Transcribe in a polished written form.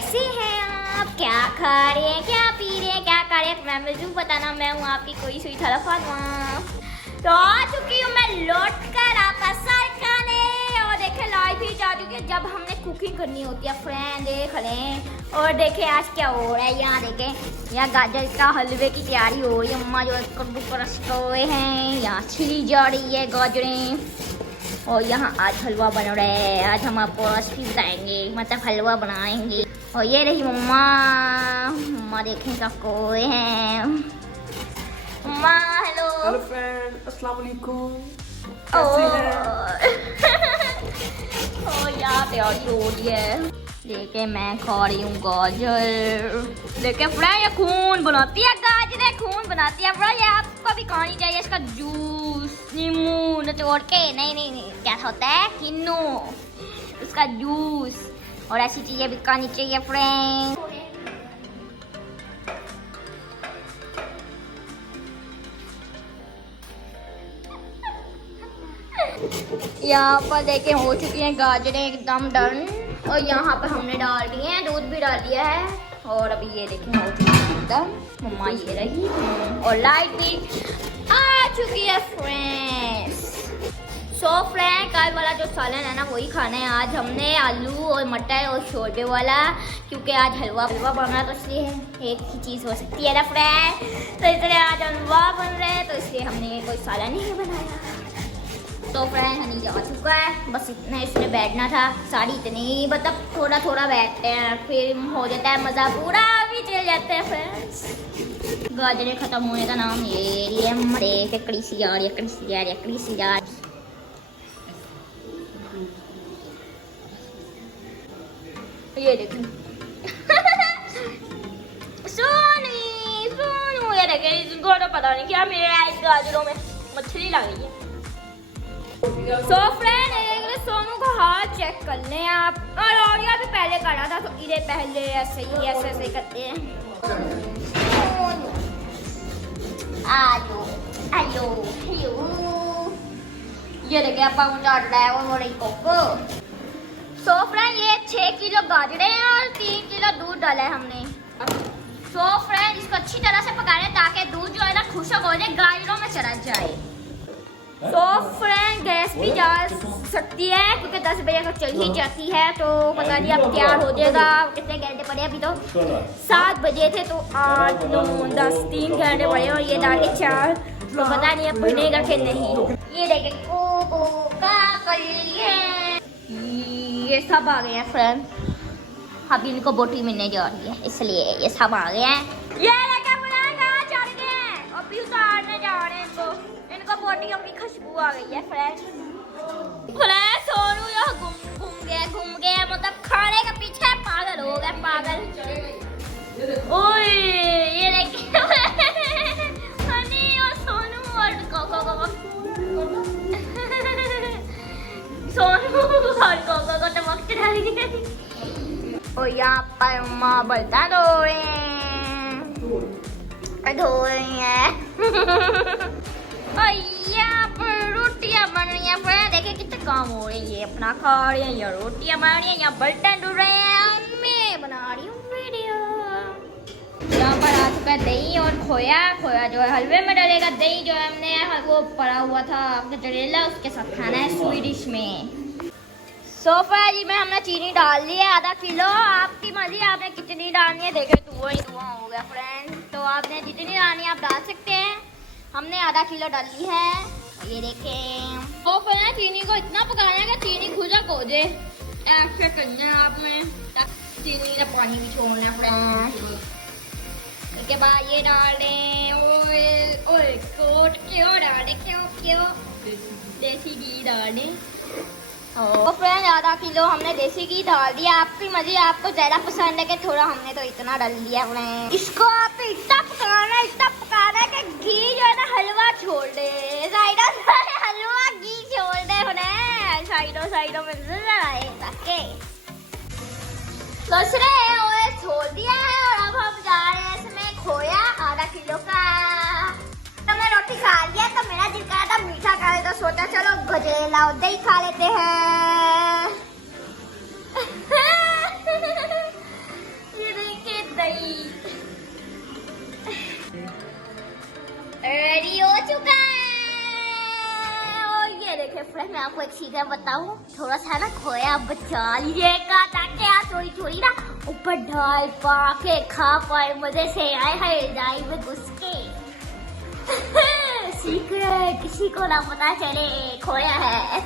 कैसे हैं आप? क्या खा रहे हैं, क्या पी रहे हैं, क्या कर रहे हैं? मैं मुझे बताना, मैं हूँ आपकी कोई सुई हलवा। तो आ चुकी हूँ मैं लौट कर आपका सर खाने। और देखे लाइफ ही जा चुकी है जब हमने कुकिंग करनी होती है फ्रेंड, देख लें। और देखे आज क्या हो रहा है, यहाँ देखे यहाँ गाजर का हलवे की तैयारी हो रही है। अम्मा जो कद्दू कस हुए हैं, यहाँ छिली जा रही है गाजरें। और यहाँ आज हलवा बन रहा है। आज हम आपको रेसिपी बताएंगे, मतलब हलवा बनाएंगे। और ये रही मम्मा, मम्मा देखें सब कोई हैं। मम्मा हेलो। हेलो फ्रेंड, अस्सलाम वालेकुम। यहाँ तैयारी हो रही है। देखे मैं खा रही हूँ गाजर। देखे फ्राई, ये खून बनाती है गाजर, खून बनाती है फ्राई। आपको भी खानी चाहिए इसका जूस, नींबू निचोड़ के। नहीं क्या होता है, किन्नू, उसका जूस। और ऐसी चीजें भी खानी चाहिए फ्रेंड। यहाँ पर देखे हो चुकी हैं गाजरें एकदम डन। और यहाँ पर हमने डाल दिए हैं, दूध भी डाल दिया है। और अभी ये देखें हो चुकी है एकदम। मम्मा ये रही और लाइट भी आ चुकी है फ्रेंड्स। सो फ्रेंड, कल वाला जो सालन है ना वही खाना है आज हमने, आलू और मटर और छोटे वाला। क्योंकि आज हलवा बन रहा है, तो इसलिए एक ही चीज़ हो सकती है ना फ्रेंड। तो इसलिए आज हलवा बन रहा है, तो इसलिए हमने कोई सालन नहीं बनाया। तो फ्रेंड हनी जा चुका है, बस इतना इसने बैठना था। साड़ी इतनी मतलब थोड़ा थोड़ा बैठते हैं, फिर हो जाता है मज़ा, पूरा भी चल जाते हैं फ्रेंड्स। गाजरें ख़त्म होने का नाम ये है। देख कड़ी सी जा रही है, कड़ी सी जा रही है, कड़ी सी जा रही है। ये देखो सोनू ये देखे, इसको तो पता नहीं क्या मेरा इस गाजरों में मछली लग गई है। सो फ्रेंड, सोनू का हाथ चेक कर लें आप। और भी पहले करा था, तो इधर पहले ऐसे ही ऐसे करते हैं। आलो आलो हेलो, ये देखिए आप चाट रहा है वो मोरी कोको। सो फ्रेंड, ये 6 किलो गाजरे हैं और 3 किलो दूध डाला है हमने। सो फ्रेंड, इसको अच्छी तरह से पकाना है ताकि दूध जो है ना खुशक हो जाए, गाजरों में चला जाए। तो फ्रेंड गैस भी जा सकती है क्योंकि 10 बजे तक चल ही जाती है। तो पता नहीं अब तैयार हो जाएगा, कितने घंटे पड़े अभी तो 7 बजे थे, तो 8 9 10 3 घंटे पड़े। और ये डाल के 4, तो पता नहीं अब बनेगा कि नहीं। ये देखे कोको का कर लिए, ये सब आ गए हैं फ्रेंड। अभी इनको बोटी मिलने जा रही है, इसलिए ये सब आ गए हैं। ये चढ़ गए, अभी उतारने जा रहे हैं इनको बोटियों की खुशबू आ गई है फ्रेंड। सोनू यहाँ घूम गया, मतलब खाने के पीछे पागल हो गया, पागल। ओए ये देखिए हनी और सोनू और कोको सोनू और कोको को टमक चढ़ा रही। और यहाँ पर माँ बर्तन धो रहे हैं। और यहाँ पर रोटियाँ बन रही हैं फ्रेंड, देखिए कितने काम हो रही है। अपना खा रहे हैं, यहाँ रोटियाँ बन रही हैं, यहाँ बर्तन धुल रहे हैं, और मैं बना रही हूँ वीडियो। यहाँ पर आ चुका है दही और खोया जो है हलवे में डलेगा। दही जो है हमने वो पड़ा हुआ था गजरेला, उसके साथ खाना है स्वीडिश में। सोफा जी में हमने चीनी डाल ली है आधा किलो। आपकी मर्जी आपने कितनी डालनी है, देखे धुआं ही धुआं हो गया फ्रेंड। तो आपने जितनी डालनी है आप डाल सकते हैं। हमने आधा किलो डाली है, ये देखें। तो फिर चीनी को इतना पकाना है कि चीनी खुशक हो जाए, ऐसे करना है आपने। चीनी का पानी भी छोड़ना फ्रेंड। इसके बाद ये डाल दें ओए कोट क्यों डालें, क्यों देसी घी डाल दें। तो फ्रेंड आधा किलो हमने देसी घी डाल दिया। आपकी मर्जी, आपको ज़्यादा पसंद है कि थोड़ा, हमने तो इतना डाल दिया फ्रेंड। इसको आप इतना पकाना है कि घी जो है ना हलवा छोड़ दे, हलवा घी छोड़ दे फ्रेंड, साइडों में आए ताकि ओए छोड़ दिया है। और अब हम जा रहे हैं इसमें खोया आधा किलो का। हमने रोटी खा लिया तो मेरा दिल करा था मीठा खाए, तो सोचा चलो गजरेला और दही खा लेते हैं। चुका है। और ये देखिए फ्रेंड, मैं आपको एक सीक्रेट बताऊं, थोड़ा सा ना खोया बचा लीजिएगा ताकि आप चोरी चोरी ना ऊपर ढाल पाके खा पाए मजे से। आए हाय दाई में घुस के सीक्रेट किसी को ना पता चले खोया है।